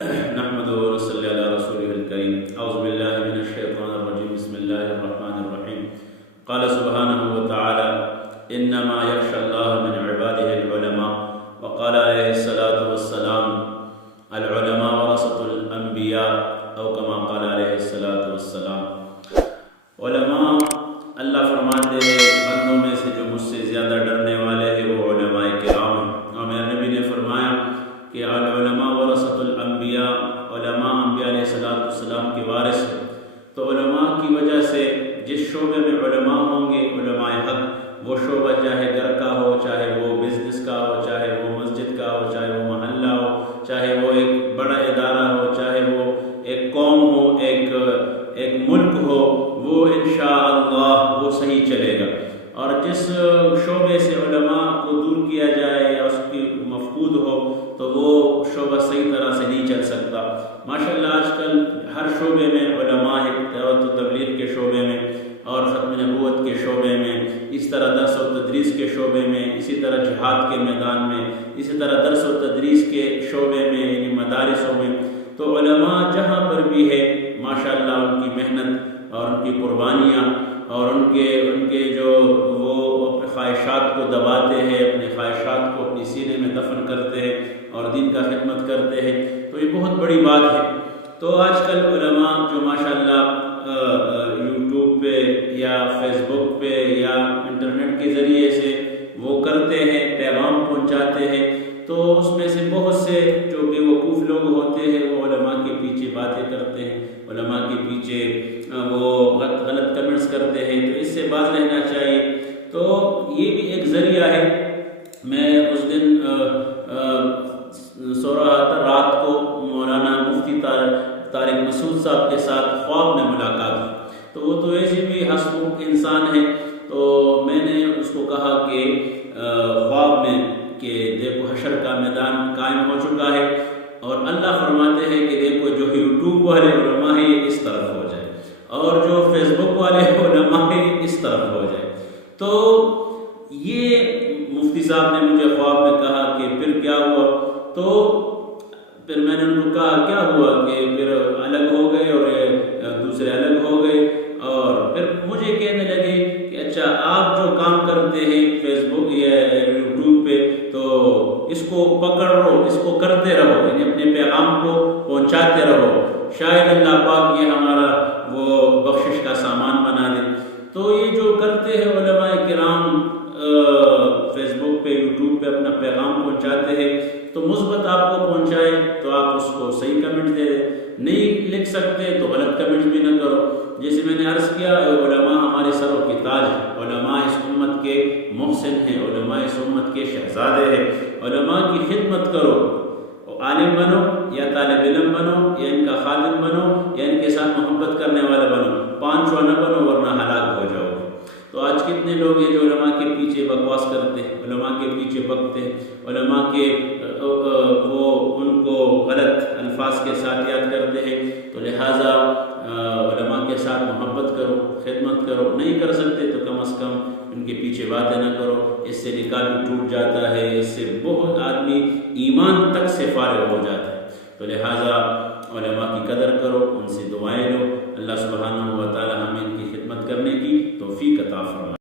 نحمد و صلی علی رسول الکریم اعوذ باللہ من الشیطان الرجیم بسم اللہ الرحمن الرحیم قال سبحانہ وتعالی انما یخشى اللہ من عباده العلماء وقال علیہ الصلاة والسلام العلماء ورثۃ الانبیاء او کما قال علیہ الصلاة والسلام۔ علماء اللہ فرماتے ہیں بندوں میں سے جو مجھ سے زیادہ ڈرنے والے ہیں وہ علماء کرام ہیں، اور میرے نبی نے فرمایا کہ العلماء ورثۃ الانبیاء، علماء انبیاء علیہ السلام کے وارث ہیں۔ تو علماء کی وجہ سے جس شعبے میں علماء ہوں گے، علماء حق، وہ شعبہ چاہے گھر کا ہو، چاہے وہ بزنس کا ہو، چاہے وہ مسجد کا ہو، چاہے وہ محلہ ہو، چاہے وہ ایک بڑا ادارہ ہو، چاہے وہ ایک قوم ہو، ایک ملک ہو، وہ انشاءاللہ وہ صحیح چلے گا۔ اور جس شعبے سے علماء کو دور کیا جائے یا اس کی مفقود ہو تو وہ شعبہ صحیح طرح سے نہیں چل سکتا۔ ماشاءاللہ آج کل ہر شعبے میں علماء ہیں، دعوت و تبلیغ کے شعبے میں اور ختم نبوت کے شعبے میں، اس طرح درس و تدریس کے شعبے میں، اسی طرح جہاد کے میدان میں، اسی طرح درس و تدریس کے شعبے میں یعنی مدارسوں میں۔ تو علماء جہاں پر بھی ہے ماشاءاللہ ان کی محنت اور ان کی قربانیاں اور ان کے جو وہ اپنے خواہشات کو دباتے ہیں، اپنے خواہشات کو اپنی سینے میں دفن کرتے ہیں اور دین کا خدمت کرتے ہیں، تو یہ بہت بڑی بات ہے۔ تو آج کل علماء جو ماشاءاللہ یوٹیوب پہ یا فیس بک پہ یا انٹرنیٹ کے ذریعے سے وہ کرتے ہیں، پیغام پہنچاتے ہیں، تو اس میں سے بہت سے جو بے وقوف لوگ ہوتے ہیں وہ علماء کے پیچھے باتیں کرتے ہیں، علماء کے پیچھے وہ غلط کمنٹس کرتے ہیں، تو اس سے باز رہنا چاہیے۔ تو یہ بھی ایک ذریعہ ہے۔ میں اس دن سو رہا تھا، رات کو مولانا مفتی طارق مسعود صاحب کے ساتھ خواب میں ملاقات ہوئی، تو وہ تو ایسے بھی ہنسمکھ انسان ہے، تو میں نے اس کو کہا کہ خواب میں کہ دیکھو حشر کا میدان قائم ہو چکا ہے اور اللہ فرماتے ہیں کہ دیکھو جو یوٹیوب والے علماء ہیں یہ اس طرف ہو جائے اور جو فیس بک والے علماء ہیں اس طرف ہو جائے۔ تو یہ مفتی صاحب نے مجھے خواب میں کہا کہ پھر کیا ہوا؟ تو پھر میں نے ان کو کہا کیا ہوا کہ پھر الگ ہو گئے اور دوسرے الگ ہو گئے، اور پھر مجھے کہنے لگے کہ اچھا آپ جو کام کرتے ہیں فیس بک یا یوٹیوب پہ تو اس کو پکڑ رہو، اس کو کرتے رہو، یعنی اپنے پیغام کو پہنچاتے رہو، شاید اللہ پاک یہ ہمارا وہ بخشش کا سامان بنا دے۔ تو یہ جو کرتے ہیں علماء کرام فیس بک پہ یوٹیوب پہ اپنا پیغام پہنچاتے ہیں، تو مثبت آپ کو پہنچائے تو آپ اس کو صحیح کمنٹ دے دیں، نہیں لکھ سکتے تو غلط کمنٹ بھی نہ کرو۔ جیسے میں نے عرض کیا علماء ہمارے سروں کی تاج ہیں، علماء اس امت کے محسن ہیں، علماء اس امت کے شہزادے ہیں۔ علماء کی خدمت کرو، عالم بنو یا طالب علم بنو یا ان کا خادم بنو یا ان کے ساتھ محبت کرنے والا بنو، پانچواں نہ بنو ورنہ ہلاک ہو جاؤ گے۔ تو آج کتنے لوگ ہیں جو علماء کے پیچھے بکواس کرتے ہیں، علماء کے پیچھے بکتے ہیں، علماء کے وہ ان کو غلط الفاظ کے ساتھ یاد کرتے ہیں۔ تو لہٰذا علماء کے ساتھ محبت کرو، خدمت کرو، نہیں کر سکتے تو کم از کم ان کے پیچھے باتیں نہ کرو، اس سے نکاح بھی ٹوٹ جاتا ہے، اس سے بہت آدمی ایمان تک سے فارغ ہو جاتا ہے۔ تو لہٰذا علماء کی قدر کرو، ان سے دعائیں لو، اللہ سبحانہ و تعالی ہمیں ان کی خدمت کرنے کی توفیق عطا فرمائے۔